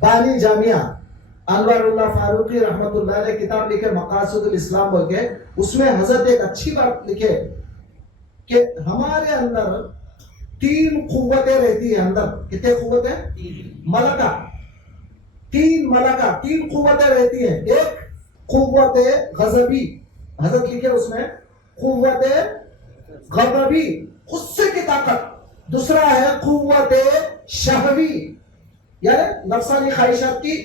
بانی جامعہ انوار اللہ فاروقی رحمت اللہ علیہ کتاب لکھے مقاصد الاسلام بول کے، اس میں حضرت ایک اچھی بات لکھے کہ ہمارے اندر 3 قوتیں رہتی ہیں اندر. کتنے قوتیں؟ ملکہ. 3 قوتیں رہتی ہیں. ایک قوت غضبی، حضرت لکھے اس میں قوت غضبی، غصے کی طاقت. دوسرا ہے قوت شہوی یعنی نفسانی خواہشات کی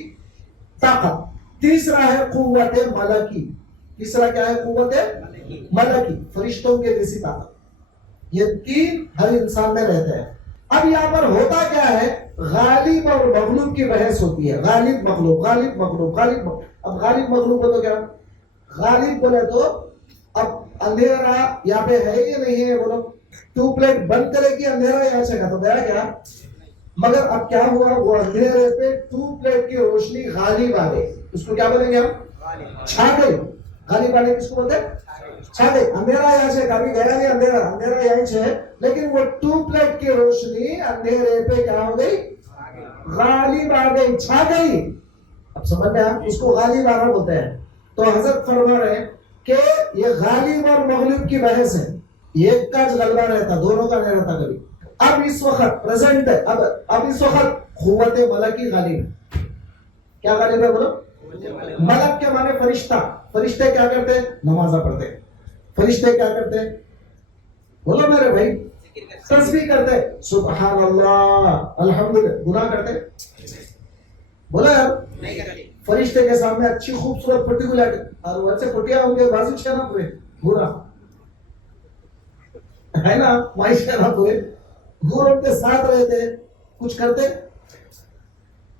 طاقت. تیسرا ہے قوت ملکی. تیسرا کیا ہے؟ قوت ملکی، فرشتوں کے جیسی طاقت. یہ 3 ہر انسان میں رہتے ہیں. اب یہاں پر ہوتا کیا ہے؟ غالب اور مغلوب کی بحث ہوتی ہے. غالب مغلوب، غالب مغلوب، غالب مغلوب. اب غالب مغلوب ہو تو کیا؟ غالب بولے تو اب اندھیرا یہاں پہ ہے یا نہیں ہے؟ بولو ٹیوب لائٹ بند کرے گی اندھیرا یہاں سے ختم گیا کیا؟ مگر اب کیا ہوا؟ وہ اندھیرے پہ ٹیوب لائٹ کی روشنی غالب آ گئی. اس کو کیا بولیں گے ہم؟ چھا گئی. غالب آنے کس کو بولتے ہیں؟ چھا گئی. اندھیرا یہاں سے کبھی گیا نہیں، اندھیرا یہیں سے ہے، لیکن وہ ٹیوب لائٹ کی روشنی اندھیرے پہ کیا ہو گئی؟ غالب آ گئی، چھا گئی. اب سمجھ میں آیا؟ اس کو غالب آنا بولتے ہیں. تو حضرت فرما رہے ہیں کہ یہ غالب اور مغلوب کی بحث ہے. ایک کا غلبہ رہتا، دونوں کا نہیں رہتا کبھی. اب اس وقت پریزنٹ ہے، اب اس وقت قوت ملکی غالب ہے. کیا غالب ہے بولو؟ ملک کے معنی فرشتہ. فرشتے کیا کرتے؟ نمازہ پڑھتے. فرشتے کیا کرتے؟ بولو میرے بھائی، تسبیح کرتے، سبحان اللہ الحمدللہ. گناہ کرتے؟ بولا یار فرشتے کے سامنے اچھی خوبصورت پٹی کو لاتے اور وہ سے پٹیاں ہوں گے بازو چھینا پورے گورا ہے نا، مائی چھینا پورے گوروں کے ساتھ رہتے، کچھ کرتے؟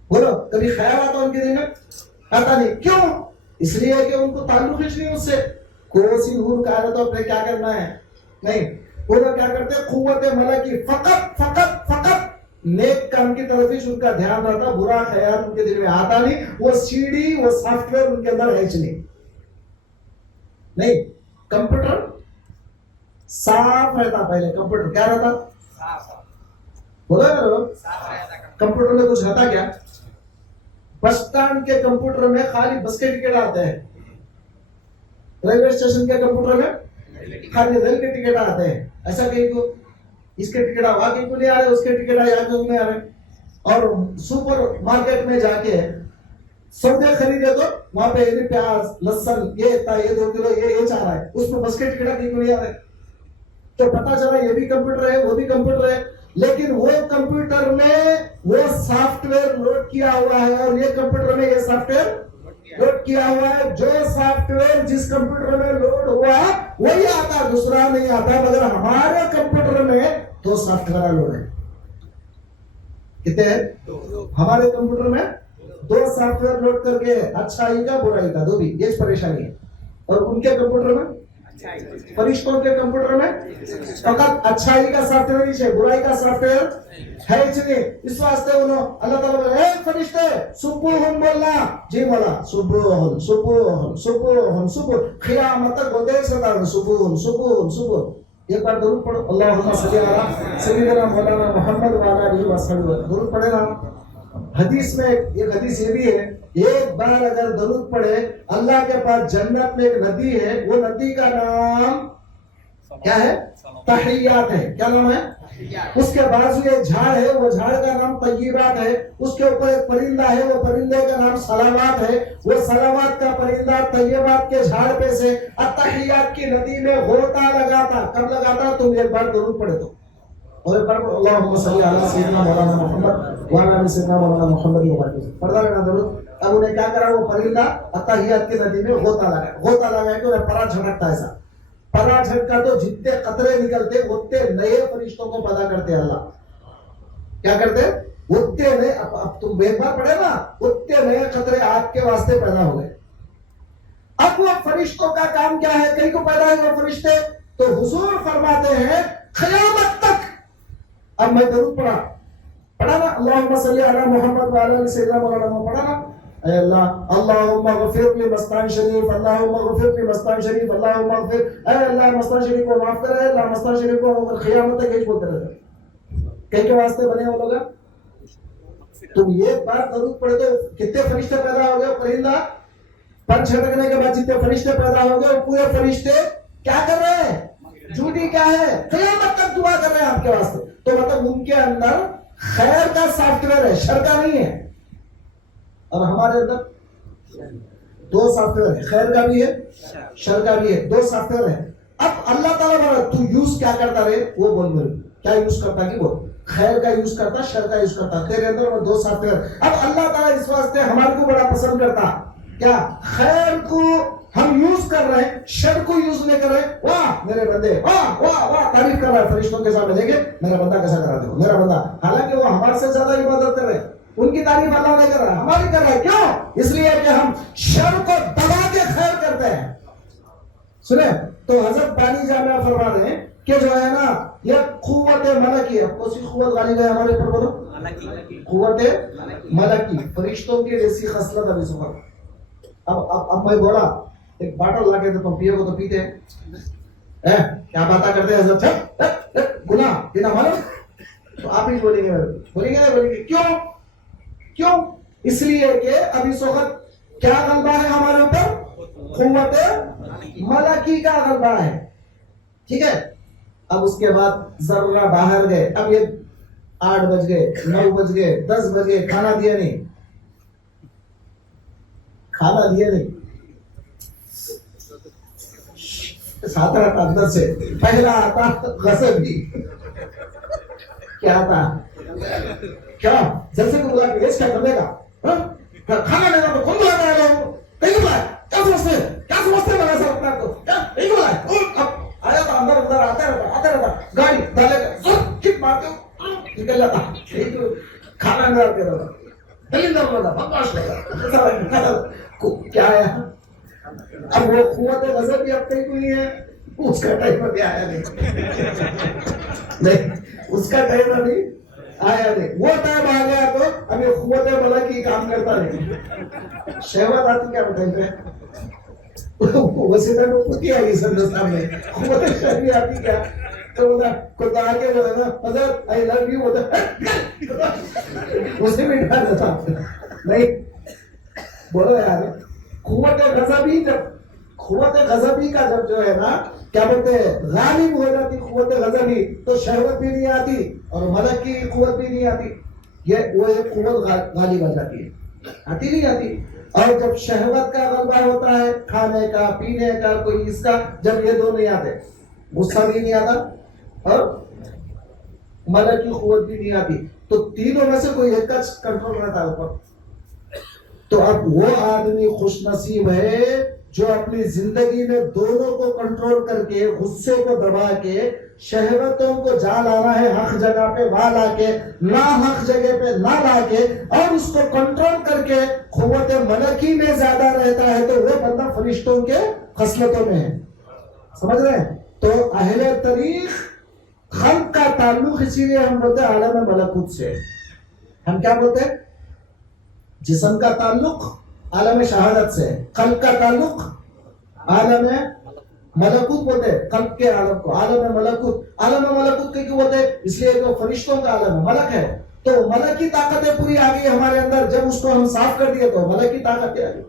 بولو کبھی خیال آتا ان کے دل میں؟ آتا نہیں. کیوں؟ اس لیے کہ ان کو تعلق ہی نہیں اس سے. کوسی حور کہا تو اپنے کیا کرنا ہے؟ نہیں. وہ لوگ کیا کرتے؟ قوت ملکی، فقط فقط فقط نیک کام کی طرف ہی ان کا دھیان رہتا، برا خیال ان کے دل میں آتا نہیں. وہ سی ڈی، وہ سافٹ ویئر ان کے اندر ہے نہیں. کمپیوٹر صاف رہتا. پہلے کمپیوٹر کیا رہتا؟ بولا کمپیوٹر میں کچھ رہتا کیا؟ بس اسٹینڈ کے کمپیوٹر میں خالی بس کے ٹکٹ آتے ہیں. ریلوے اسٹیشن کے کمپیوٹر میں خالی ریل کے ٹکٹ آتے ہیں. ایسا کہیں کو اس کے ٹکٹ وہاں کہیں کو نہیں آ رہے، اس کے ٹکٹ یہاں کہیں نہیں آ رہے. اور سپر مارکیٹ میں جا کے سودے خریدے تو وہاں پہ پیاز لہسن یہ 2 کلو یہ چاہ رہا ہے، اس میں بس کے ٹکٹ کہیں کو نہیں آ رہے. تو پتا چلا یہ بھی کمپیوٹر ہے، وہ بھی کمپیوٹر ہے، لیکن وہ کمپیوٹر میں وہ سافٹ ویئر لوڈ کیا ہوا ہے اور یہ کمپیوٹر میں یہ سافٹ ویئر لوڈ کیا ہوا ہے. جو سافٹ ویئر جس کمپیوٹر میں لوڈ ہوا وہی آتا، دوسرا نہیں آتا. مگر ہمارے کمپیوٹر میں 2 سافٹ ویئر لوڈ ہے. کتنے ہیں؟ ہمارے کمپیوٹر میں 2 سافٹ ویئر لوڈ کر کے اچھائی کا برائی کا 2 بھی، یہ پریشانی ہے. اور ان کے کمپیوٹر میں، فرشتوں کے کمپیوٹر میں فقط اچھائی کا سافٹ ویئر ہی ہے، برائی کا سافٹ ویئر ہے ہی نہیں. اس واسطے انہوں اللہ تعالیٰ بولے اے فرشتے سبحان بولنا. جی مولا سبحان سبحان سبحان سبحان قیامت تک بولتے ہیں سبحان سبحان سبحان سبحان. ایک بار درود پڑھو اللہم صلی علی سیدنا مولانا محمد وعلی آلہ وسلم. درود پڑھے نا. حدیث میں ایک حدیث یہ بھی ہے، ایک بار اگر درود پڑھے اللہ کے پاس جنت میں ایک ندی ہے، وہ ندی کا نام کیا ہے؟ تحیات ہے. کیا نام ہے؟ اس کے بازو ایک جھاڑ ہے، وہ جھاڑ کا نام طیبات ہے. اس کے اوپر ایک پرندہ ہے، وہ پرندے کا نام صلوات ہے. وہ صلوات کا پرندہ طیبات کے جھاڑ پہ سے التحیات کی ندی میں غوطہ لگاتا. کب لگاتا؟ تم ایک بار درود پڑھے تو. اور ایک بار اللہم صلی علی سیدنا مولانا محمد وعلی آلہ سیدنا مولانا محمد وبارک. پڑھا لینا درود. اب انہیں کیا کرا؟ وہ پرندہ التحیات کی ندی میں غوطہ لگایا تو پرا جھٹکتا ایسا. پرا جھٹکا تو جتنے قطرے نکلتے اتنے نئے فرشتوں کو پیدا کرتے. اللہ کیا کرتے؟ اتنے نئے، اب تم ایک بار پڑھے نا، اتنے نئے قطرے آپ کے واسطے پیدا ہو گئے. اب وہ فرشتوں کا کام کیا ہے؟ کئی کو پیدا ہوئے فرشتے تو حضور فرماتے ہیں قیامت تک. اب میں درود پڑھا نا اللہم صلی علی محمد وعلی آلہ سیدنا مولانا محمد. پڑھا نا اے اللہ اللہم اغفر لی مستان شریف، اللہم اغفر لی مستان شریف، اللہم اغفر. اے اللہ مستان شریف کو معاف کرے، اللہ مستان شریف کو قیامت تک یہی بولتے رہتے. کئی کے واسطے بنے وہ لوگ تم ایک بار درود پڑھے تو کتنے فرشتے پیدا ہو گئے؟ پرندہ پر چھٹکنے کے بعد جتنے فرشتے پیدا ہو گئے وہ پورے فرشتے کیا کر رہے ہیں؟ جھوٹی کیا ہے؟ قیامت تک دعا کر رہے ہیں آپ کے واسطے. تو مطلب ان کے اندر خیر کا سافٹ ویئر ہے، شر کا نہیں ہے. اور ہمارے اندر دو سافٹ ویئر ہے، خیر کا بھی ہے شر کا بھی ہے، دو سافٹ ویئر ہے. اب اللہ تعالیٰ بولا تو یوز کیا کرتا رہے وہ بول کیا یوز کرتا کہ بول، خیر کا یوز کرتا شر کا یوز کرتا، تیرے اندر وہ دو سافٹ ویئر. اب اللہ تعالیٰ اس واسطے ہمارے کو بڑا پسند کرتا کیا خیر کو ہم یوز کر رہے ہیں، شر کو یوز نہیں کر رہے. واہ میرے بندے، واہ واہ واہ، تعریف کر رہا ہے فرشتوں کے سامنے، دیکھے میرا بندہ کیسا کرا دے، میرا بندہ. حالانکہ وہ ہمارے سے زیادہ عبادت کر رہے ہیں، ان کی تعریف اللہ نہیں کر رہا، ہماری کر رہا ہے. کیوں؟ اس لیے کہ ہم شر کو دبا کے خیر کرتے ہیں. سنیں تو حضرت بانی جامعہ فرما رہے ہیں کہ جو ہے نا یہ قوت ملکی ہے. کون سی قوت غالب ہے ہمارے اوپر بولو؟ قوت ملکی، فرشتوں کی جیسی خصلت. ابھی سفر اب میں بولا ایک باٹل لا کے تو پیے کو تو پیتے ہیں، کیا باتیں کرتے ہیں حضرت، گناہ پینا معلوم. تو آپ ہی بولیں گے بولیں گے نہیں بولیں گے. کیوں؟ اس لیے کہ ابھی اس وقت کیا غلبہ ہے ہمارے اوپر؟ قوت ملکی کا غلبہ ہے. ٹھیک ہے. اب اس کے بعد ذرہ باہر گئے، اب یہ 8 بج گئے، 9 بج گئے، 10 بج گئے، کھانا دیا نہیں، ساتھ رہتا اندر سے. پہلا آتا غصبی، کیا آتا کیا جیسے کہ بلا کہ اس کا کرنے کا کھانا لینا تو کون بلا رہا ہے، کہیں بلا کیا سمجھتے ہیں ایسا اپنا کو کہیں بلا. اب آیا تو اندر آتا رہتا گاڑی ڈالے گا کک مارتے نکل جاتا، کھانا نہیں آتے رہتا، دلیندر ہوتا، بدماش ہوتا. کیا ہے؟ اب وہ قوت غضب بھی اب تک ہوئی ہے، اس کا ٹائم ابھی آیا نہیں، اس کا ٹائم ابھی آیا نہیں. وہ ٹائم آ گیا تو ابھی قوت ملکی کام کرتا نہیں. شہوت آتی کیا ٹائم پہ؟ وسیلہ کو پوتی آئی سب سامنے. قوت شہوی آتی کیا؟ تو بولا کوئی آگے بولا نا حضرت آئی لو یو ہوتا اسے بھی ڈال دیتا نہیں. بولو یار قوت غضبی، جب قوت غضبی کا جب جو ہے نا کیا بولتے ہیں غالب ہو جاتی قوت غضبی تو شہوت بھی نہیں آتی اور ملک کی قوت بھی نہیں آتی. یہ وہ ایک قوت غالب آ جاتی ہے، آتی نہیں آتی. اور جب شہوت کا غلبہ ہوتا ہے کھانے کا پینے کا کوئی اس کا، جب یہ دو نہیں آتے، غصہ بھی نہیں آتا اور ملک کی قوت بھی نہیں آتی، تو تینوں میں سے کوئی ایک کا کنٹرول رہتا ہے اوپر. تو اب وہ آدمی خوش نصیب ہے جو اپنی زندگی میں دونوں کو کنٹرول کر کے، غصے کو دبا کے، شہوتوں کو جا لانا ہے حق جگہ پہ وہاں لا کے، نا حق جگہ پہ نہ لا کے، اور اس کو کنٹرول کر کے قوت ملکی میں زیادہ رہتا ہے، تو وہ بندہ فرشتوں کے خصلتوں میں ہے. سمجھ رہے ہیں؟ تو اہل طریق خلق کا تعلق اسی لیے ہم بولتے ہیں عالم ملکوت سے. ہم کیا بولتے ہیں؟ جسم کا تعلق عالم شہادت سے، قلب کا تعلق عالم ملکوت بولتے ہیں. قلب کے عالم کو عالم ملکوت. عالم ملکوت کے کیوں بولتے ہیں؟ اس لیے کہ فرشتوں کا عالم ہے، ملک ہے، تو ملک کی طاقتیں پوری آ گئی ہمارے اندر. جب اس کو ہم صاف کر دیے تو ملک کی طاقتیں آ گئی.